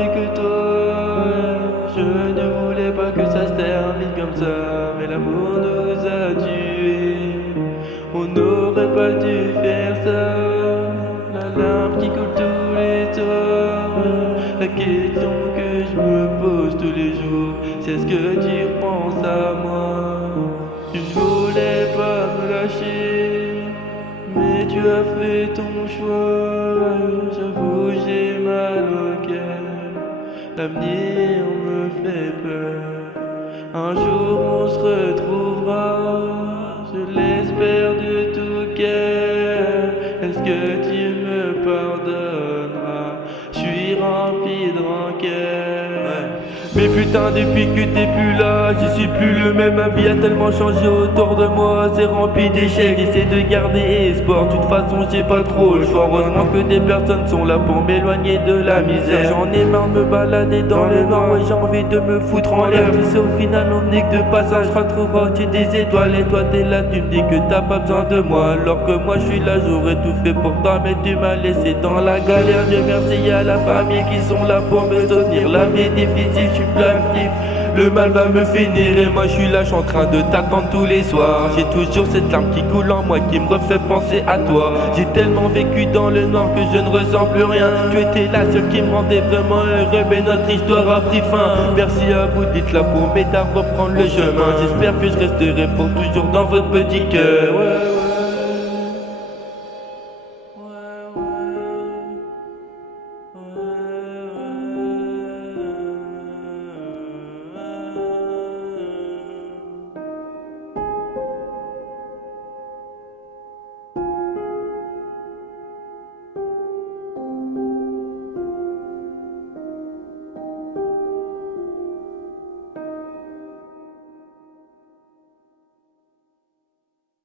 parler que toi. Je ne voulais pas que ça se termine comme ça, mais l'amour nous a tués. On n'aurait pas dû faire ça. La larme qui coule tous les soirs. La question que je me pose tous les jours, c'est est-ce que tu penses à moi? Je voulais pas me lâcher, mais tu as fait ton choix. J'avoue j'ai mal au cœur, l'avenir me fait peur. Un jour on se retrouvera, je l'espère de tout cœur. Est-ce que tu me pardonneras? Je suis rempli de rancœur. Mais putain, depuis que t'es plus là, je suis plus le même. Ma vie a tellement changé autour de moi, c'est rempli d'échecs. J'essaie de garder espoir, de toute façon j'ai pas trop le choix. Heureusement que des personnes sont là pour m'éloigner de la misère. J'en ai marre de me balader dans le noir, ouais, j'ai envie de me foutre en l'air. Tu sais, au final on n'est que de passage, je retrouve au-dessus des étoiles. Et toi t'es là, tu me dis que t'as pas besoin de moi, alors que moi je suis là, j'aurais tout fait pour toi, mais tu m'as laissé dans la galère. Dieu merci à la famille qui sont là pour me soutenir. La vie est difficile, je suis plaintif, le mal va me finir et moi je suis là, je suis en train de t'attendre tous les soirs. J'ai toujours cette larme qui coule en moi qui me refait penser à toi. J'ai tellement vécu dans le noir que je ne ressens plus rien. Tu étais la seule qui me rendait vraiment heureux, mais notre histoire a pris fin. Merci à vous d'être là pour m'aider à reprendre le chemin. J'espère que je resterai pour toujours dans votre petit cœur.